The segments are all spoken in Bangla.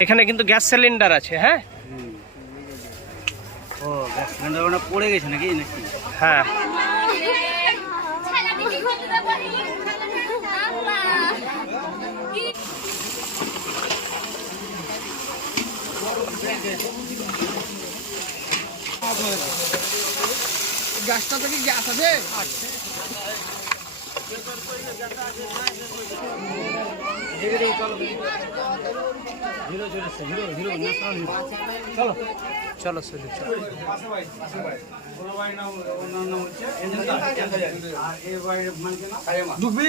এখানে কিন্তু গ্যাস সিলিন্ডার আছে হ্যাঁ? ও গ্যাস সিলিন্ডার ওটা পড়ে গেছে নাকি নাকি? হ্যাঁ। গ্যাসটা থেকে গ্যাস আছে? হিরো চলেছে হিরো হিরো ন্যাশনাল হিরো চলো চলো চলো। ডুববি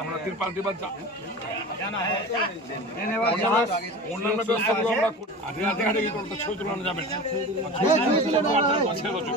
আমরা তিরপাল জাহাজ অন্যান্য ব্যবস্থাগুলো আমরা করি। আর হাতে হাতে করতে ছবি তুলানো যাবে। তোমার ছেড়ে দাও, ছেড়ে দাও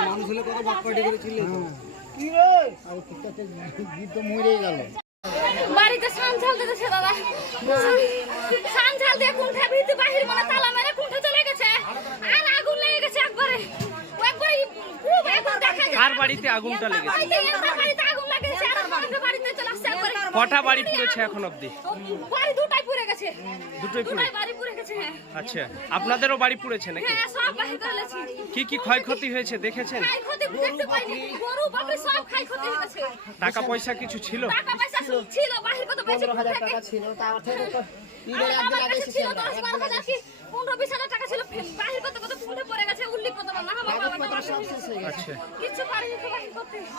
মানুষ হলে কত বাক করে ছিল বাড়িতে সান দিতেছে দাদা। সান দিয়ে কুণ্ঠা ভিতরে বাহির মানে তালা মেরে কুণ্ঠা চলে গেছে। আর আগুন লেগে গেছে একবারে। একবারে খুব আগুন দেখা কার বাড়িতে আগুনটা লেগেছে? বাড়িতে আগুন লেগেছে আর আমাদের বাড়িতে চলে আসছে একবারে। কটা বাড়ি পুড়েছে এখন অবধি? বাড়ি দুটাই পুড়ে গেছে। দুটোই পুড়ে। বাড়ি পুড়ে গেছে হ্যাঁ আচ্ছা আপনাদেরও বাড়ি পুড়েছে নাকি? হ্যাঁ কি কি ক্ষয়ক্ষতি হয়েছে দেখেছেন? হয়ে। টাকা পয়সা কিছু ছিল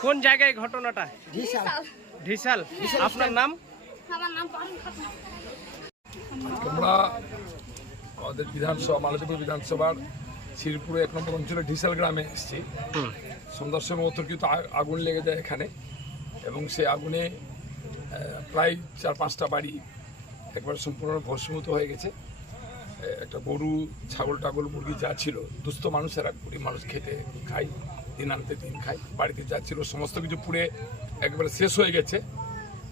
কোন জায়গায় ঘটনাটা। ঢিসাল। আপনার নাম? আমার নাম পারুল খাতুন আমরা আমাদের বিধানসভা মালতীপুর বিধানসভার শ্রীপুরে এক নম্বর অঞ্চলে ঢিসাল গ্রামে এসেছি। সন্ধ্যার সময় অতর্কিত আগুন লেগে যায় এখানে এবং সেই আগুনে প্রায় চার পাঁচটা বাড়ি একবার সম্পূর্ণ ভস্মীভূত হয়ে গেছে। একটা গরু ছাগল টাগল মুরগি যা ছিল দুস্থ মানুষেরা গরিব মানুষ খেতে খায় দিন আনতে দিন খায় বাড়িতে যা ছিল সমস্ত কিছু পুড়ে একবারে শেষ হয়ে গেছে।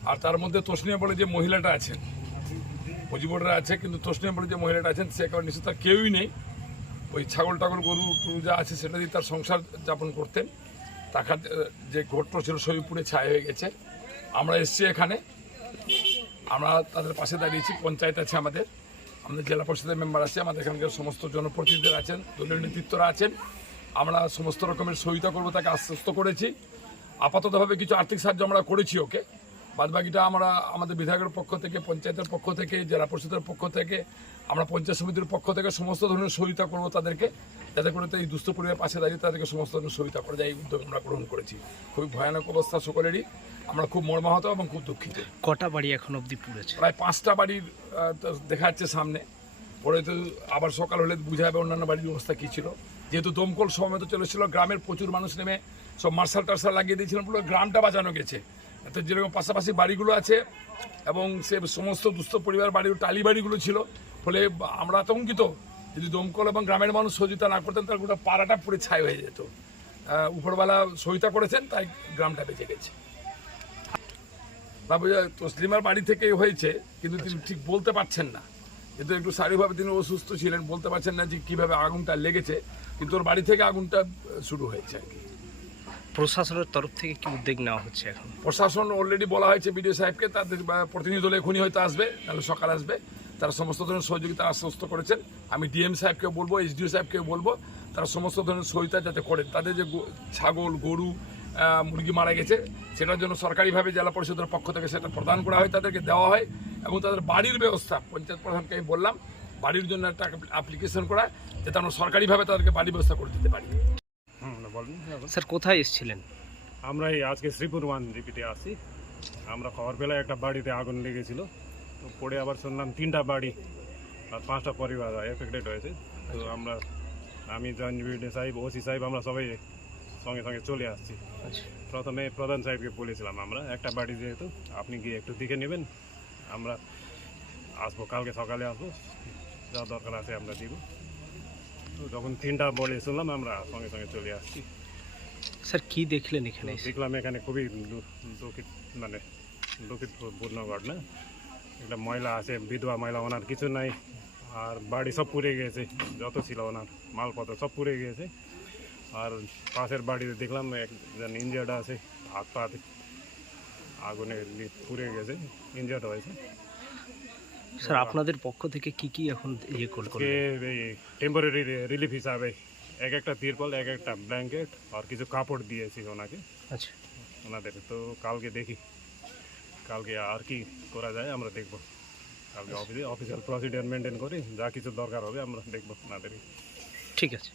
আর তার মধ্যে তোষণীয় বলে যে মহিলাটা আছেন মুজিবুররা আছে, কিন্তু তোষণীয় বলে যে মহিলাটা আছেন, সে একেবারে নিশ্চিত, তার কেউই নেই। ওই ছাগল টাগল, গরু, টরু যা আছে, সেটা দিয়ে তার সংসার যাপন করতেন। টাকা যে ঘট্ট ছিল পুড়ে ছায় হয়ে গেছে। আমরা এসছি এখানে। আমরা তাদের পাশে দাঁড়িয়েছি, পঞ্চায়েত আছে আমাদের। আমাদের জেলা পরিষদের মেম্বার আছে, আমাদের এখানকার সমস্ত জনপ্রতিনিধিরা আছেন, দলীয় নেতৃত্বরা আছেন। আমরা সমস্ত রকমের সহায়তা করব, তাকে আশ্বস্ত করেছি। আপাততভাবে কিছু আর্থিক সাহায্য আমরা করেছি ওকে। বাদবাকিটা আমরা আমাদের বিধায়কের পক্ষ থেকে পঞ্চায়েতের পক্ষ থেকে জেলা পরিষদের পক্ষ থেকে আমরা পঞ্চায়েত সমিতির পক্ষ থেকে সমস্ত ধরনের সহায়তা করব তাদেরকে যাতে করে এই দুস্থ পরিবারের পাশে দাঁড়িয়ে তাদেরকে সমস্ত ধরনের সহায়তা করে যায় এই উদ্যোগ আমরা গ্রহণ করেছি। খুবই ভয়ানক অবস্থা সকলেরই। আমরা খুব মর্মাহত এবং খুব দুঃখিত। কটা বাড়ি এখন অবধি পুড়েছে? প্রায় পাঁচটা বাড়ির দেখা যাচ্ছে সামনে। পরে তো আবার সকাল হলে বোঝা যাবে অন্যান্য বাড়ির অবস্থা কী ছিল। যেহেতু দমকল সময় তো চলেছিল গ্রামের প্রচুর মানুষ নেমে সব মার্শাল টার্শাল লাগিয়ে দিয়েছিলেন পুরো গ্রামটা বাঁচানো গেছে। তো যেরকম পাশাপাশি বাড়িগুলো আছে এবং সে সমস্ত দুস্থ পরিবার বাড়ির টালি বাড়িগুলো ছিল, ফলে আমরা আতঙ্কিত। যদি দমকল এবং গ্রামের মানুষ সহযোগিতা না করতেন তার গোটা পাড়াটা পুরো ছাই হয়ে যেত। উপরবেলা সহিতা করেছেন, তাই গ্রামটা বেঁচে গেছে। বাবু তসলিমার বাড়ি থেকে হয়েছে, কিন্তু তিনি ঠিক বলতে পারছেন না। কিন্তু একটু শারীরিকভাবে তিনি অসুস্থ ছিলেন, বলতে পারছেন না যে কীভাবে আগুনটা লেগেছে, কিন্তু ওর বাড়ি থেকে আগুনটা শুরু হয়েছে আর কি। প্রশাসনের তরফ থেকে কি উদ্যোগ নেওয়া হচ্ছে এখন? প্রশাসন অলরেডি বলা হয়েছে বিডিও সাহেবকে, তাদের প্রতিনিধি দল এখনই হয়তো আসবে তাহলে সকাল আসবে। তারা সমস্ত ধরনের সহযোগিতা আশ্বস্ত করেছেন। আমি ডিএম সাহেবকেও বলব এইচডিও সাহেবকেও বলব, তারা সমস্ত ধরনের সহায়তা যাতে করেন। তাদের যে ছাগল, গরু মুরগি মারা গেছে, সেটার জন্য সরকারিভাবে জেলা পরিষদের পক্ষ থেকে সেটা প্রদান করা হয়, তাদেরকে দেওয়া হয়, এবং তাদের বাড়ির ব্যবস্থা, পঞ্চায়েত প্রধানকে আমি বললাম, বাড়ির জন্য একটা অ্যাপ্লিকেশন করা, যাতে আমরা সরকারিভাবে তাদেরকে বাড়ির ব্যবস্থা করে দিতে পারি। বলুন। স্যার কোথায় এসেছিলেন? আমরা এই আজকে শ্রীপুর ওয়ান জিপিতে আসছি আমরা খবর পেলাম একটা বাড়িতে আগুন লেগেছিল। তো পড়ে আবার শুনলাম তিনটা বাড়ি আর পাঁচটা পরিবার এফেক্টেড হয়েছে। তো আমরা আমি জয়েন্ট সাহেব ওসি সাহেব আমরা সবাই সঙ্গে সঙ্গে চলে আসছি। আচ্ছা। প্রথমে প্রধান সাহেবকে বলেছিলাম আমরা একটা বাড়ি যেহেতু আপনি গিয়ে একটু দেখে নেবেন। আমরা আসব কালকে সকালে আসব। যা দরকার আছে আমরা দিব। যখন তিনটা বলে শুনলাম আমরা সঙ্গে সঙ্গে চলে আসছি। স্যার কি দেখলেন এখানে? দেখলাম এখানে খুবই দুঃখিত মানে দুঃখিতপূর্ণ ঘটনা। একটা মহিলা আছে বিধবা মহিলা ওনার কিছু নাই। আর বাড়ি সব পুড়ে গিয়েছে যত ছিল ওনার মালপত্র সব পুড়ে গিয়েছে আর পাশের বাড়িতে দেখলাম একজন ইঞ্জিয়ার্ড আছে হাত পা আগুনে পুড়ে গেছে ইঞ্জিয়ার্ড হয়েছে। স্যার আপনাদের পক্ষ থেকে কি কি এখন ইয়ে করলেন? এই টেম্পোরারি রিলিফ হিসাবে এক একটা তিরপল এক একটা ব্ল্যাঙ্কেট আর কিছু কাপড় দিয়েছি ওনাকে। আচ্ছা। ওনাদের তো কালকে দেখি। কালকে আর কি করা যায় আমরা দেখব। কালকে অফিসে অফিসিয়াল প্রসিডিওর মেনটেন করি যা কিছু দরকার হবে আমরা দেখব ওনাদের ঠিক আছে।